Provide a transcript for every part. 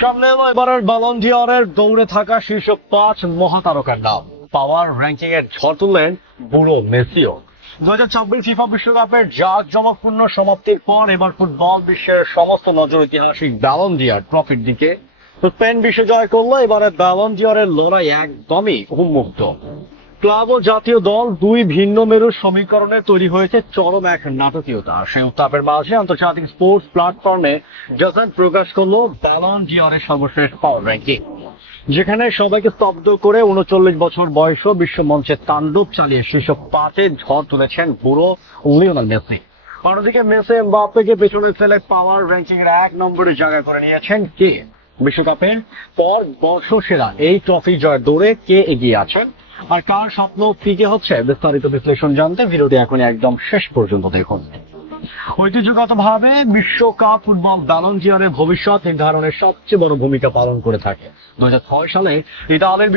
সামনে এলো এবারের ব্যালন ডি'অরের দৌড়ে থাকা শীর্ষ 5 মহাতারকার নাম। পাওয়ার র্যাঙ্কিং এর ঝড় তুললেন বুড়ো মেসিও। 2026 ফিফা বিশ্বকাপের জাঁকজমকপূর্ণ সমাপ্তির পর এবার ফুটবল বিশ্বের সমস্ত নজর ঐতিহাসিক ব্যালন ডি'অর ট্রফির দিকে। তো স্পেন বিশ্ব জয় করলো, এবারে ব্যালন ডি'অরের লড়াই একদমই উন্মুক্ত। ক্লাব ও জাতীয় দল দুই ভিন্ন মেরুর সমীকরণে তৈরি হয়েছে চরম এক নাটকীয়তা। সেই উত্তাপের মাঝে আন্তর্জাতিক স্পোর্টস প্ল্যাটফর্মে জাসান প্রকাশ করলো ব্যালন ডি'অরের সর্বশেষ পাওয়ার র্যাঙ্কিং, যেখানে সবাইকে স্তব্ধ করে 39 বছর বয়সও বিশ্ব মঞ্চে তাণ্ডব চালিয়ে শীর্ষ 5-এ ঝড় তুলেছেন বুড়ো লিওনেল মেসি। অন্যদিকে মেসি এমবাপ্পেকে পেছনে ফেলে পাওয়ার র্যাঙ্কিং এর 1 নম্বরে জায়গা করে নিয়েছেন কে। বিশ্বকাপের পর বর্ষসেরা এই ট্রফি জয়ের দৌড়ে কে এগিয়ে আছেন আর কার স্বপ্ন ফিকে হচ্ছে, বিস্তারিত বিশ্লেষণ জানতে ভিডিওটি এখন একদম শেষ পর্যন্ত দেখুন। ঐতিহ্যগতভাবে বিশ্বকাপ ফুটবল ব্যালন ডি'অরের ভবিষ্যৎ নির্ধারণের সবচেয়ে বড় ভূমিকা পালন করে থাকে। 2006 সালে ইতালির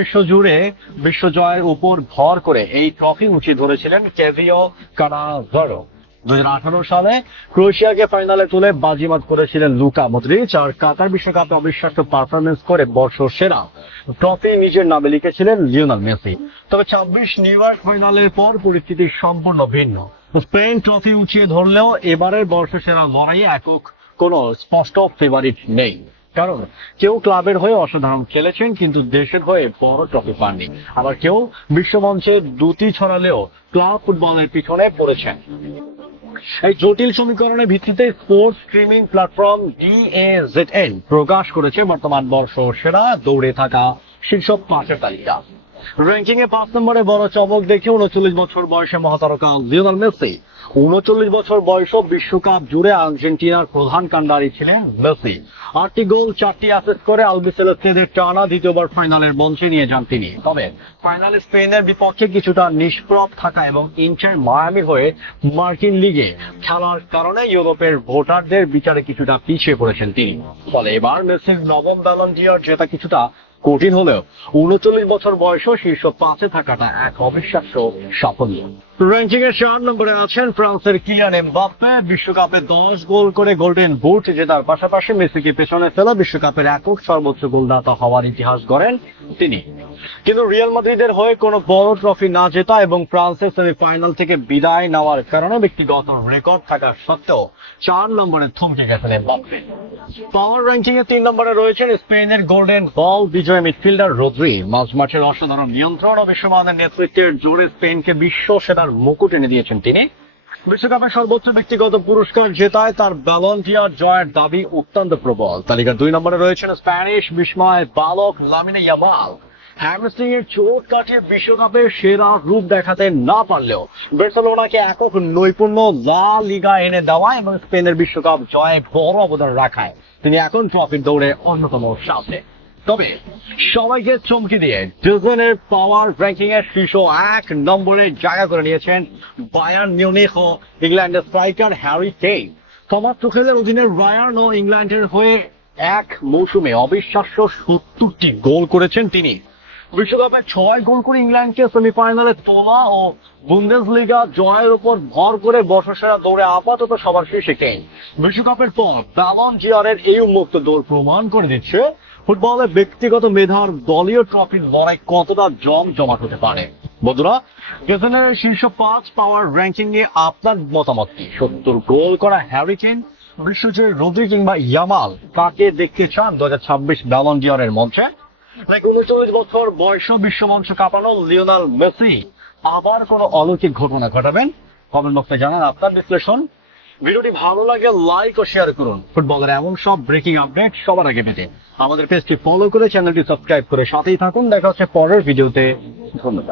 বিশ্বজয়ের উপর ভর করে এই ট্রফি উঁচিয়ে ধরেছিলেন কেভিও কানাভারো। 2018 সালে ক্রোয়েশিয়াকে ফাইনালে তুলে বাজিমাত করেছিলেন লুকা মদ্রিচ, আর কাতার বিশ্বকাপে অবিশ্বাস্য পারফরমেন্স করে বর্ষসেরা ট্রফি নিজের নামে লিখেছিলেন লিওনেল মেসি। তবে 26 নিউ ইয়র্ক ফাইনালের পর পরিস্থিতি সম্পূর্ণ ভিন্ন। স্পেন ট্রফি উঁচিয়ে ধরলেও এবারের বর্ষসেরা লড়াইয়ে একক কোনো স্পষ্ট ফেভারিট নেই, কারণ কেউ ক্লাবের হয়ে অসাধারণ খেলেছেন কিন্তু দেশের হয়ে বড় ট্রফি পাননি, আবার কেউ বিশ্বমঞ্চে দুটি ছড়ালেও ক্লাব ফুটবলের পিছনে পড়েছেন। এই জটিল সমীকরণের ভিত্তিতে স্পোর্টস স্ট্রিমিং প্ল্যাটফর্ম DAZN প্রকাশ করেছে বর্তমান বর্ষসেরা দৌড়ে থাকা শীর্ষ 5-এর তালিকা। র্যাঙ্কিং এ 5 নম্বরে বড় চমক দেখে 39 বছর বয়সে মহাতারকা লিওনেল মেসি। 39 বছর বয়সও বিশ্বকাপ জুড়ে আর্জেন্টিনার প্রধান কাণ্ডারি ছিলেন মেসি। 8টি গোল 4টি অ্যাসিস্ট করে আলবিসেলেস্তেদের টানা দ্বিতীয়বার ফাইনালের মঞ্চে নিয়ে যান তিনি। তবে ফাইনালে স্পেনের বিপক্ষে কিছুটা নিষ্প্রভ থাকা এবং ইন্টার মায়ামির হয়ে মার্কিন লিগে খেলার কারণে ইউরোপের ভোটারদের বিচারে কিছুটা পিছিয়ে পড়েছেন তিনি। ফলে এবার মেসির নবম ব্যালন ডি'অর জেতা কিছুটা কঠিন হলেও 39 বছর বয়সও শীর্ষ 5-এ থাকাটা এক অবিশ্বাস্য সাফল্য। র্যাঙ্কিং এর 4 নম্বরে আছেন ফ্রান্সের কিলিয়ান এমবাপ্পে। বিশ্বকাপে 10 গোল করে গোল্ডেন বুট জেতার পাশাপাশি মেসিকে পেছনে ফেলা বিশ্বকাপের একক সর্বোচ্চ গোলদাতা হওয়ার ইতিহাস গড়েন তিনি। কিন্তু রিয়াল মাদ্রিদের হয়ে কোনো বড় ট্রফি না জেতা এবং ফ্রান্সের সেমিফাইনাল থেকে বিদায় নেওয়ার কারণে ব্যক্তিগত রেকর্ড থাকা সত্ত্বেও 4 নম্বরে থমকে গেছেন এমবাপ্পে। পাওয়ার র্যাঙ্কিং এ 3 নম্বরে রয়েছেন স্পেনের গোল্ডেন বল বিজয়ী মিডফিল্ডার রদ্রি। মাঝমাঠের অসাধারণ নিয়ন্ত্রণ ও বিশ্বমানের নেতৃত্বের জোরে স্পেনকে বিশ্ব সেরার মুকুট এনে দিয়েছেন তিনি। বিশ্বকাপের সর্বোচ্চ ব্যক্তিগত পুরস্কার জেতায় তার ব্যালন ডি'অর জয়ের দাবি অত্যন্ত প্রবল। তালিকার 2 নম্বরে রয়েছেন স্প্যানিশ বিস্ময় বালক লামিনে ইয়ামাল। হ্যামস্ট্রিং এর চোট কাটিয়ে বিশ্বকাপের সেরা রূপ দেখাতে না পারলেও বার্সেলোনাকে একক নৈপুণ্য লা লিগা এনে দেওয়া এবং স্পেনের বিশ্বকাপ জয়ে বড় অবদান রাখায় তিনি এখন ট্রফির দৌড়ে অন্যতম সামনে। তবে সবাইকে চমকে দিয়ে ডিজনের পাওয়ার র্যাঙ্কিং এর শীর্ষ 1 নম্বরে জায়গা করে নিয়েছেন বায়ার্ন মিউনিখ ও ইংল্যান্ডের স্ট্রাইকার হ্যারি কেইন। থমাস তুখেলের অধীনে বায়ার্ন ও ইংল্যান্ডের হয়ে এক মৌসুমে অবিশ্বাস্য 70টি গোল করেছেন তিনি। বিশ্বকাপে 6 গোল করে ইংল্যান্ডকে সেমিফাইনালে তোলা ও বুন্দেসলিগা জয়ের উপর ভর করে বর্ষসেরা দৌড়ে আপাতত সবার শীর্ষে কেইন। বিশ্বকাপের পর ব্যালন ডি'অরের এই উন্মুক্ত দৌড় প্রমাণ করে দিচ্ছে ফুটবলে ব্যক্তিগত মেধার দলীয় ট্রফির লড়াই কতটা জমজমাট হতে পারে। বন্ধুরা, গেজনের শীর্ষ 5 পাওয়ার র্যাঙ্কিং নিয়ে আপনার মতামত কি? 70 গোল করা হ্যারি কেইন, বিশ্বজয়ী রদ্রি কিংবা ইয়ামাল, কাকে দেখতে চান 2026 ব্যালন ডি'অরের মঞ্চে? নাকি 39 বছর বয়সও বিশ্বমঞ্চ কাঁপানো লিওনেল মেসি আবার কোনো অলৌকিক ঘটনা ঘটাবেন? কমেন্ট বক্সে জানান আপনার বিশ্লেষণ। ভিডিওটি ভালো লাগে লাইক ও শেয়ার করুন। ফুটবলের এমন সব ব্রেকিং আপডেট সবার আগে পেতে আমাদের পেজটি ফলো করে চ্যানেলটি সাবস্ক্রাইব করে সাথেই থাকুন। দেখা হচ্ছে পরের ভিডিওতে। ধন্যবাদ।